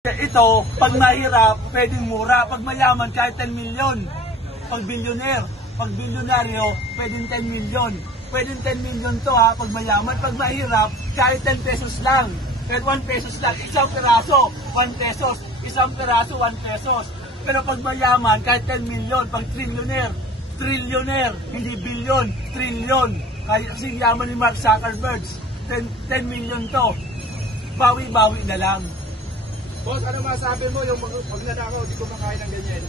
Ito, pag mahirap, pwedeng mura. Pag mayaman, kahit 10 milyon. Pag bilyonaryo, pwedeng 10 milyon. Pwedeng 10 milyon to ha, pag mayaman. Pag mahirap, kahit 10 pesos lang. Kahit 1 pesos lang, isang peraso, 1 pesos. Isang peraso, 1 pesos. Pero pag mayaman, kahit 10 milyon. Pag trilyoner, hindi bilyon, trilyon. Kasi yaman ni Mark Zuckerberg, 10 milyon to. Bawi-bawi na lang. Boss, ano masabi mo yung magnanakaw, di ko makain ng ganyan?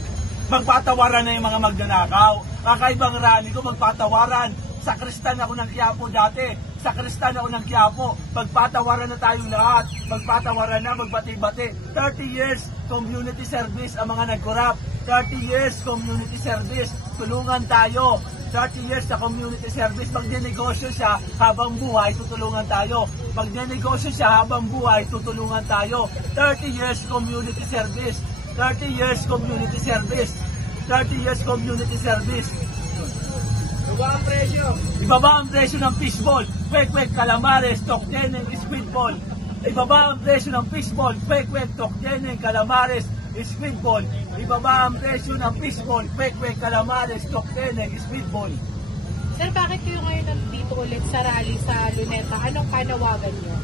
Magpatawaran na yung mga magnanakaw. Kakaibang rally ko, magpatawaran. Sakristan ako ng Quiapo dati. Sakristan ako ng Quiapo. Magpatawaran na tayong lahat. Magpatawaran na, magbati-bati. 30 years community service ang mga nag-corrupt. 30 years community service. Tulungan tayo. 30 years sa community service. Magnenegosyo siya habang buhay, tutulungan tayo. Magnenegosyo siya habang buhay, tutulungan tayo. 30 years community service. 30 years community service. 30 years community service. Ibaba ang presyo. Ibaba ang presyo ng fishball. Kwek-kwek, calamares, tokteneng, squidball. Ibaba ang presyo ng fishball. Kwek-kwek, tokteneng, calamares, squidball. Ibaba ang presyo ng fishball. Kwek-kwek, calamares, tokteneng, squidball. Sir, bakit kayo ngayon nandito ulit sa rally sa Luneta? Anong panawagan niyo?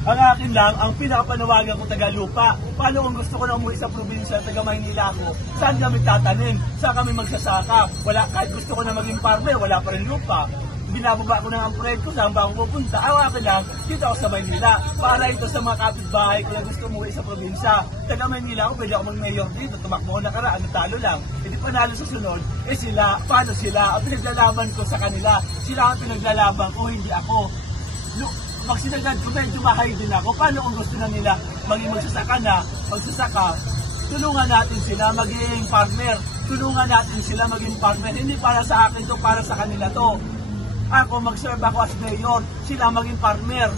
Ang akin lang, ang pinakapanawagan ko Tagalupa. Paano kung gusto ko na umuwi sa probinsya, taga Maynila ako? Saan kami tatanim? Saan kami magsasaka? Wala, kahit gusto ko na maging farmer, wala pa rin lupa. Binababa ko na ang proyekto, saan ba ako pupunta? Ang akin lang, dito ako sa Maynila. Para ito sa mga kapitbahay ko na gusto umuwi sa probinsya. Taga Maynila ako, pwede ako mag-mayor dito. Tumakbo ko nakaraan, talo lang. Hindi panalo sa sunod. Sila, paano sila? Ang pinaglalaban ko sa kanila. Sila ang pinaglalaban ko, hindi ako. Pag sinagad ko, medyo mahay din ako. Paano kung gusto na nila maging magsasaka, tulungan natin sila maging farmer. Tulungan natin sila maging farmer. Hindi para sa akin to, para sa kanila to. Ako, mag-serve ako as mayor, sila maging farmer.